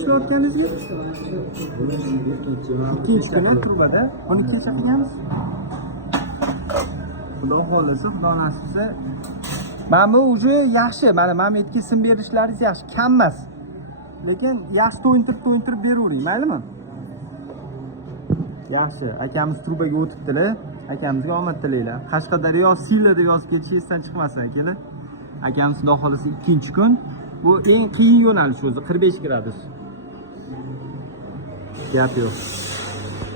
ishlayotganingizga? Ikkinchi kuni trubada. Buni kecha qilganmiz. Xudo xolisa, xudo nasibsa. Mana bu uje yaxshi. Mana Mametga sim berishlaringiz yaxshi, kam emas. Lekin yaxshi to'yintirib beravering, maylimi? Yaxshi. Akamiz trubaga o'tibdilar. Akamizga omad tilaylar. Qashqadaryo Silla deb yozib ketishingizdan chiqmasin, akalar. Akamiz xudo xolisa ikkinchi kun. Bu eng qiyin yo'nalish o'zi 45 gradus. Gap yo'q.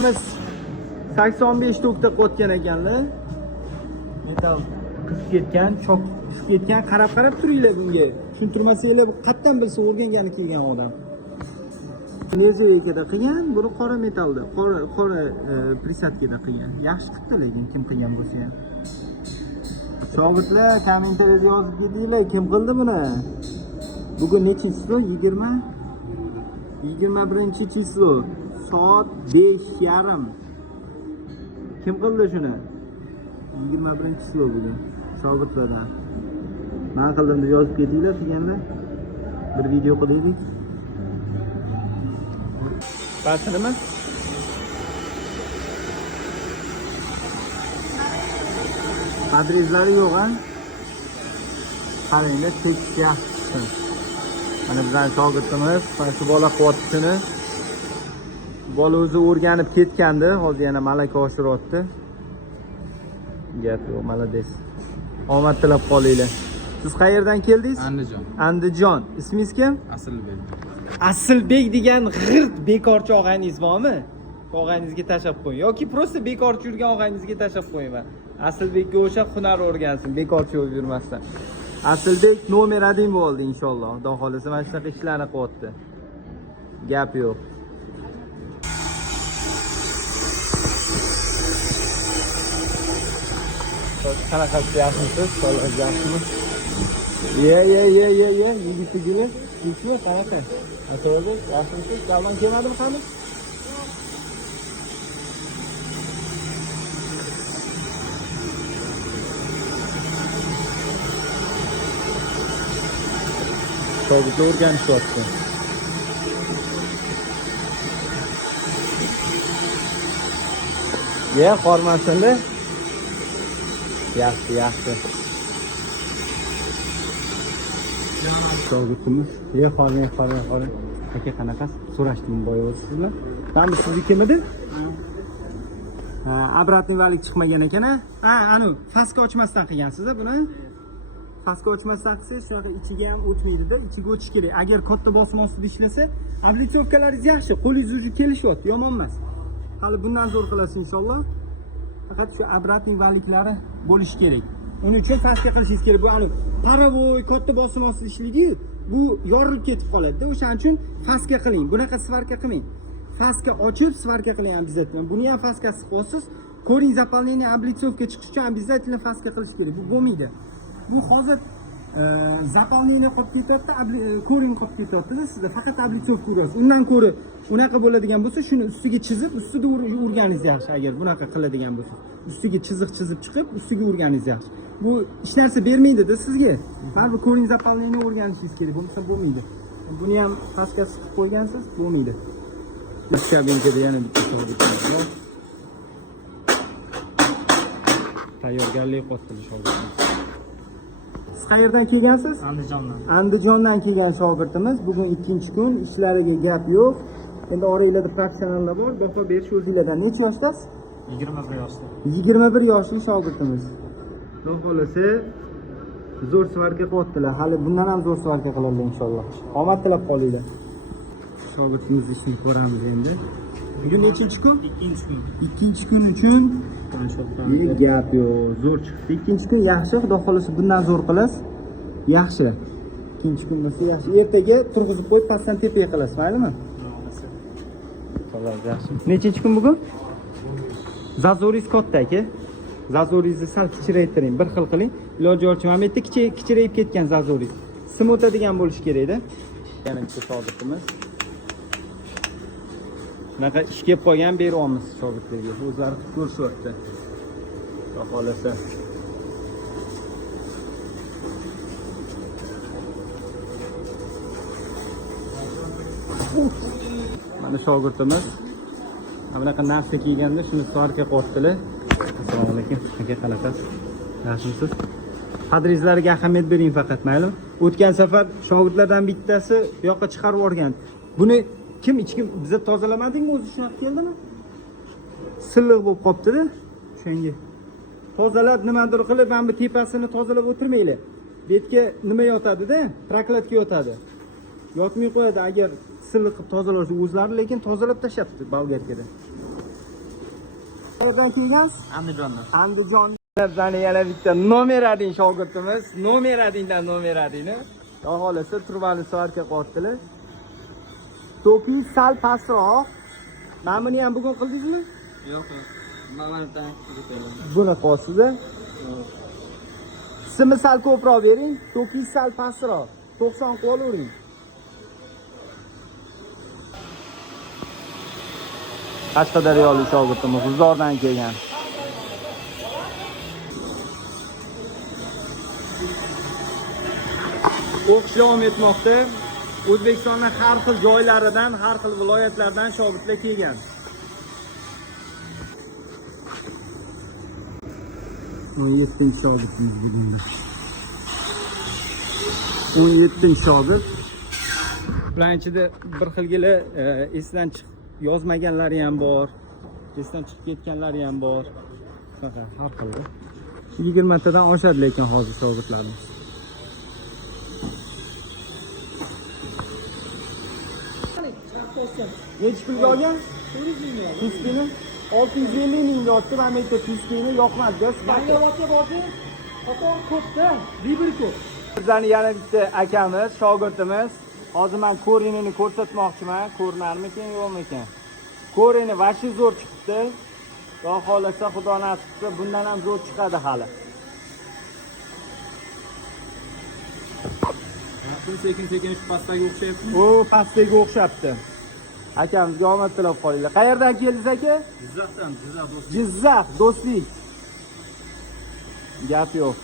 Biz 85 tokda qotgan ekanlar. Metal qizib ketgan, chok tushib ketgan. Qarab turinglar bunga. Tushuntirmasanglar, bu qatdan bilsa o'rgangani kelgan odam. Nezevekada qilgan, buni qora metalda, qora prisatkada qilgan. Yaxshi qildi, lekin kim qilgan bo'lsa ham. Shogirdlar kommentariyada yozib ketinglar, kim qildi buni? Bugun nechinchi chizlo? 21-chizlo. Soat 5:30. Kim qildi shuni? 21-chizlo bugun. Shogirdlardan. Men qildim deb yozib ketinglar, qilganda bir video qilaylik. Basi nima? Adreslari yo'q-a? Qaranglar, tekst yaxshi. Mana bizning shogirdimiz, mana shu bola qilyaptini. Bola o'zi o'rganib ketgandi, hozir yana malaka oshiryapti. Gap yo'q, malades. Omad tilab qolinglar. Siz qayerdan keldingiz? Andijon. Andijon. Ismingiz kim? Asilbek. Asilbek degan g'irt bekorchi og'ayningiz bormi? Og'ayningizga tashab qo'ying yoki prosta bekorchi yurgan og'ayningizga tashab qo'yingman. Asilbekga o'sha hunar o'rgansin, bekorchi bo'lib yurmasdan. Asilbek nomer 1 bo'ldi inshaalloh. Xudo xolisa mana shunaqa ishlarni qilyapti. Gap yo'q. Qanaqa qilyapsiz? Sog'liq yaxshimi? Ye. Yigitligini, ishmi qanaqa? Atro'da yaxshimisiz? Kalon kelmadimi qani? Shogirdlar o'rganishyapti. Ye, qormasinda. Yaxshi. Shogirdimiz. Ye, qormang. Aka qanaqasiz? So'rashdim boya sizlar. Mana sizniki edi? Ha, обратный valik chiqmagan ekan-a? Ha, anu, faska ochmasdan qilgansiz-a buni? Faska ochmasdan qilsangiz, shunaqa ichiga ham o'tmaydi-da, ichiga o'tish kerak. Agar katta bosim ostida ishlasa, ablitsovkalaringiz yaxshi, qo'lingiz уже kelishyapti, yomon emas. Hali bundan zo'r qilasiz inshaalloh. Faqat shu обратный valiklari bo'lishi kerak. Uning uchun faska qilishingiz kerak. Bu anu, paravoy katta bosim ostida ishlaydi-yu, bu yorilib ketib qoladi-da. O'shaning uchun faska qiling. Bunaqa svarka qilmang. Faska ochib, svarka qiling обязательно. Buni ham faskasi qilasiz. Ko'ring, zaполнение облицовка chiqish uchun обязательно faska qilish kerak. Bu bo'lmaydi. Bu hozir zaполнение qilib ketadi, ko'ring qilib ketadi-da sizda. Faqat облицовка urasiz. Undan ko'ra unaqa bo'ladigan bo'lsa, shuni ustiga chizib, ustida urganingiz yaxshi agar bunaqa qiladigan bo'lsa. Ustiga chiziq chizib chiqib, ustiga urganingiz yaxshi. Bu hech narsa bermaydi-da sizga. Baribir ko'ring zaполнение o'rganishingiz kerak, bo'lmasa bo'lmaydi. Buni ham faskasi qilib qo'ygansiz, bo'lmaydi. Kabinkada yana bitta shogirdlar. Tayyorgarlik qotdi shogirdlar. Siz qayerdan kelgansiz? Andijondan. Andijondan kelgan shogirdimiz. Bugun ikkinchi kun, ishlariga gap yo'q. Endi oranglarda professionallar bor, baho berish o'zingizlardan. Necha yoshdasiz? 21 yoshda. 21 yoshli shogirdimiz. Xudo xolasa zo'r svarka qilyaptilar. Hali bundan ham zo'r svarka qiladilar inshaalloh. Omad tilab qolinglar. Shogirdimiz ishini ko'ramiz endi. Bugun nechinchi kun? Ikkinchi kun. Ikkinchi kun uchun gap yo'q, zo'r chiqdi. Ikkinchi kun yaxshi, xudo xolasa bundan zo'r qilasiz. Yaxshi. Ikkinchi kun bo'lsa yaxshi. Ertaga turg'izib qo'yib, pastdan tepaga qilasiz, maylimi? Xo'p, yaxshi. Nechinchi kun bugun? Zazoringiz katta aka. Zazoringizni sal kichraytiring, bir xil qiling. Iloji boricha mana bu yerda kichrayib ketgan zazoringiz. Sim o'tadigan bo'lishi kerak-da. Yana bitta shogirdimiz. Bunaqa ish kelib qolgan beryapmiz shogirdlarga. O'zlari qilib ko'rishyapti. Xudo xolasa. Mana shogirdimiz mana bunaqa narsa kiyganda shuni svarka qo'yibdilar. Assalomu alaykum. Aka qanaqasiz? Yaxshimisiz? Adreslariga ahamiyat bering faqat, maylimi? O'tgan safar shogirdlardan bittasi bu yoqqa chiqarib yuborgan. Buni kim ichki biza tozalamadingmi o'zi shu yoqqa keldimi? Silliq bo'lib qopti-da. Shunga. Tozalab nimadir qilib, mana bu tepasini tozalab o'tirmaylar. Betga nima yotadi-da? Prokladka yotadi. Yotmay qo'yadi agar silliq qilib tozalasa o'zlari, lekin tozalab tashlabdi bolgarkada. Qayerdan kelgansiz? Andijondan. Andijondan yana bitta nomer ading shogirdimiz. Nomer adingni. Xohlasa turbani svarka qo'yibdilar. To'pi sal pastroq. Mana buni ham bugun qildingizmi? Yo'q. Mamandan Buni qo'ysiz-da. Simi sal ko'proq bering, to'pi sal pastroq. 90 qo'yavering. Qashqadaryolik shogirdimiz G'uzordan kelgan. O'qish davom etmoqda. O'zbekistonning har xil joylaridan, har xil viloyatlardan shogirdlar kelgan. 17-shogird bugun. 17-shogird. Birinchida bir xilgina esdan chiqib yozmaganlari ham bor. Esdan chiqib ketganlari ham bor. Faqat har xil. 20 tadan oshadi lekin hozir shogirdlarimiz. Nechi pulga olgan? 100 ming. 650 ming yotdi, mana bu 100 mingni yoqmadi. Yangiobodga bordi. Qator ko'pda, libr ko'p. Bizlarning yana bitta akamiz, shogirdimiz. Hozir men ko'rinini ko'rsatmoqchiman. Ko'rinarmikan, yo'qmikan? Ko'rini vashi zo'r chiqibdi. Xudo xolasa, xudo nasib qilsa, bundan ham zo'r chiqadi hali. Sekin-sekin shu pastaga o'xshayapti. O, pastaga o'xshabdi. Akamizga omad tilab qolinglar. Qayerdan keldingiz aka? Jizzaxdan, Jizzax, do'stlik. Gap yo'q.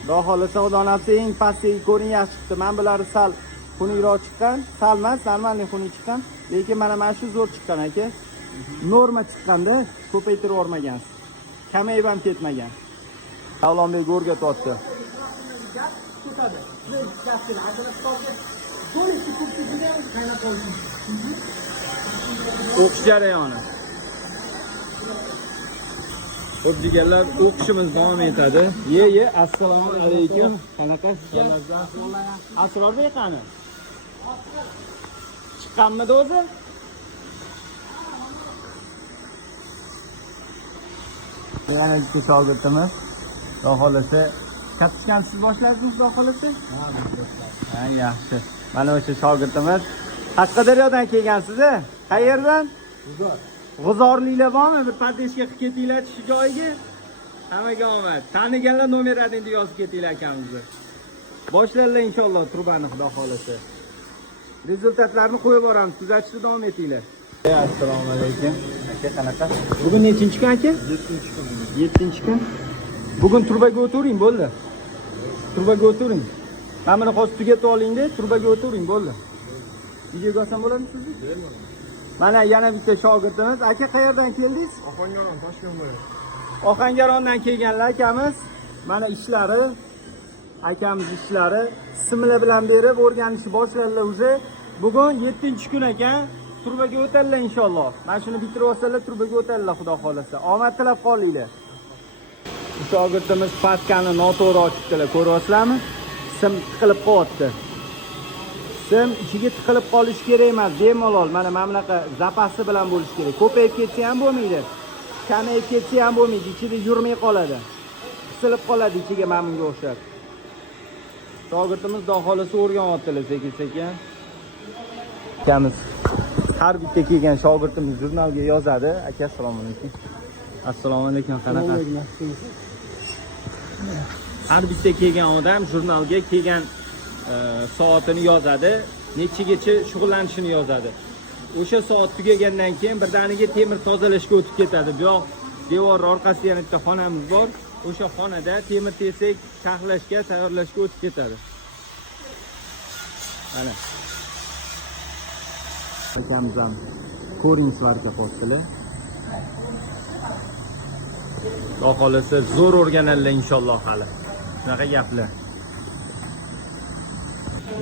Xudo xolasa, xudo nasib eng pastaga ko'rin yaxshi chiqdi. Men bular sal xunukroq chiqqan, sal emas, normalniy xunuk chiqqan. Lekin mana shu zo'r chiqqan aka. Norma chiqqanda ko'paytirib yormagansiz. Kamayib ham ketmagan. Savlonbek o'rgatyapti. O'qish jarayoni. Xo'p jigarlar, o'qishimiz davom etadi. Assalomu alaykum. Qanaqasiz? Asrorbek qani? Chiqqanmidi o'zi? Yana ikki shogirdimiz. Xudo xolasa, katishdan siz boshlaysiz, xudo xolasa? Ha, yaxshi. Mana o'sha shogirdimiz Qashqadaryodan kelgansiz-a? Qayerdan? G'uzorliklar bormi? Bir padeshga qilib ketinglar shu joyiga. Hammaga omad. Taniganlar nomer adingni yozib ketinglar akamizni. Boshlaylar inshaalloh turbani xudo xolasa. Rezultatlarni qo'yib boramiz. Kuzatishda davom etinglar. Assalomu alaykum. Aka qanaqa? Bugun nechinchi kun aka? 7-kun. 7-kun. Bugun turbaga o'tiring, bo'ldi. Turbaga o'tiring. Men buni hozir tugatib oling-da, turbaga o'tiring, bo'ldi. Videoga olsam bo'ladimi sizni? Bo'ladi. Mana yana bitta shogirdimiz. Aka qayerdan keldingiz? Ohangaron, Toshkent viloyati. Ohangarondan kelganlar akamiz. Mana ishlari, akamiz ishlari simlar bilan berib o'rganishni boshladilar o'zi. Bugun 7-kun ekan. Turbaga o'tadilar inshaalloh. Mana shuni bitirib olsalar turbaga o'tadilar xudo xolasa. Omad tilab qolinglar. Shogirdimiz paskani noto'g'ri ochibdilar, ko'ryapsizlarmi? Sim tiqilib qo'yapti. Sim ichiga tiqilib qolish kerak emas, bemalol. Mana bunaqa zapasi bilan bo'lish kerak. Ko'payib ketsa ham bo'lmaydi. Kamayib ketsa ham bo'lmaydi, ichida yurmay qoladi. Qisilib qoladi ichiga mana bunga o'xshab. Shogirdimiz xudo xolasa o'rganyaptilar sekin-sekin. Akamiz har bitta kelgan shogirdimiz jurnalga yozadi. Aka assalomu alaykum. Assalomu alaykum, qanaqa? Har bitta kelgan odam jurnalga kelgan soatini yozadi, nechigacha shug'ullanishini yozadi. O'sha soat tugagandan keyin birdaniga temir tozalashga o'tib ketadi. Bu yoq devor orqasida yana bitta xonamiz bor. O'sha xonada temir tesak chaqlashga, tayyorlashga o'tib ketadi. Mana. Akamiz ham ko'ring svarka qo'yibdilar. Xudo xolasa zo'r o'rganadilar inshaalloh hali. Shunaqa gaplar.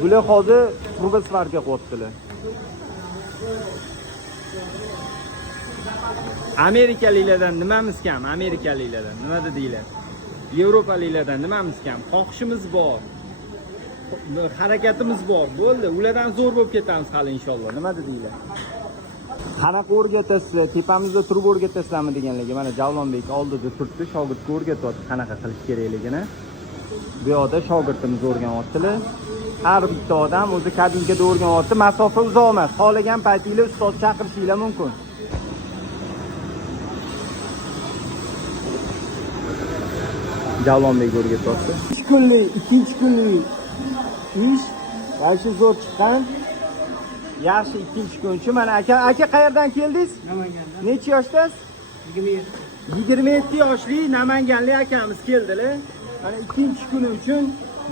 Bular hozir turba svarka qo'yibdilar. Amerikaliklardan nimamiz kam? Amerikaliklardan nima dedinglar? Yevropaliklardan nimamiz kam? Xohishimiz bor. Harakatimiz bor. Bo'ldi. Ulardan zo'r bo'lib ketamiz hali inshaalloh. Nima dedinglar? Qanaqa o'rgatasizlar? Tepamizda turib o'rgatasizlarmi deganlarga mana Javlonbek oldida turibdi, shogirdga o'rgatyapti qanaqa qilish kerakligini. Bu yoqda shogirdimiz o'rganyaptilar. Har bitta odam o'zi kadingada o'rganyapti. Masofa uzoq emas. Xohlagan paytingizda ustoz chaqirishinglar mumkin. Javlonbek o'rgatyapti. 2 kunlik, 2-chi kunlik ish yaxshi zo'r chiqqan. Yaxshi 2-chi kun uchun. Mana aka qayerdan keldingiz? Namangandan. Necha yoshdasiz? 27 yoshli namanganlik akamiz keldilar. Mana 2-chi kun uchun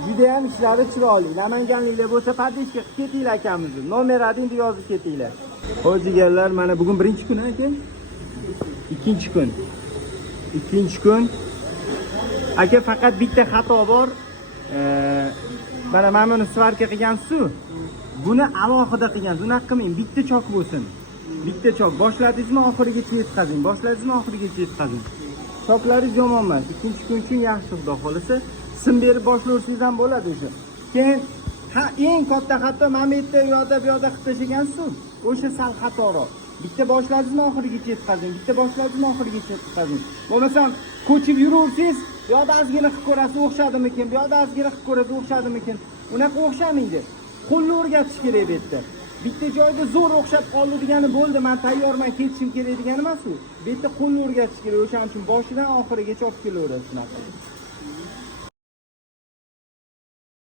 juda ham ishlari chiroyli. Namanganliklar bo'lsa podishka qilib ketinglar akamizni. Nomer adinni yozib ketinglar. Xo'jiganlar, mana bugun 1-chi kun aka? 2-chi kun. 2-chi kun. Aka faqat bitta xato bor. Mana buni svarka qilgansiz-ku. Buni alohida qilgansiz. Unaqa qilmang, bitta chok bo'lsin. Bitta chok. Boshladingizmi oxirigacha yetkazing. Boshladingizmi oxirigacha yetkazing. Choklaringiz yomon emas. 2-chi kun uchun yaxshi xudo xolasa. Sim berib boshlovsingiz ham bo'ladi o'sha. Keyin eng katta xato mana bu yerda bu yoqda qilib tashlagansiz-ku. O'sha sal xatoroq. Bitta boshladingizmi oxirigacha yetkazing. Bitta boshladingizmi oxirigacha yetkazing. Bo'lmasam ko'chib yurursiz, bu yoqda ozgina qilib ko'rasiz, o'xshadimikin? Bu yoqda ozgina qilib ko'rasiz, o'xshadimikin? Unaqa o'xshamaydi. Qo'lni o'rgatish kerak bu yerda. Bitta joyda zo'r o'xshab qoldi degani bo'ldi, men tayyorman, ketishim kerak degani emas u. Bu yerda qo'lni o'rgatish kerak. O'shaning uchun boshidan oxirigacha olib kelaverasiz shunaqa.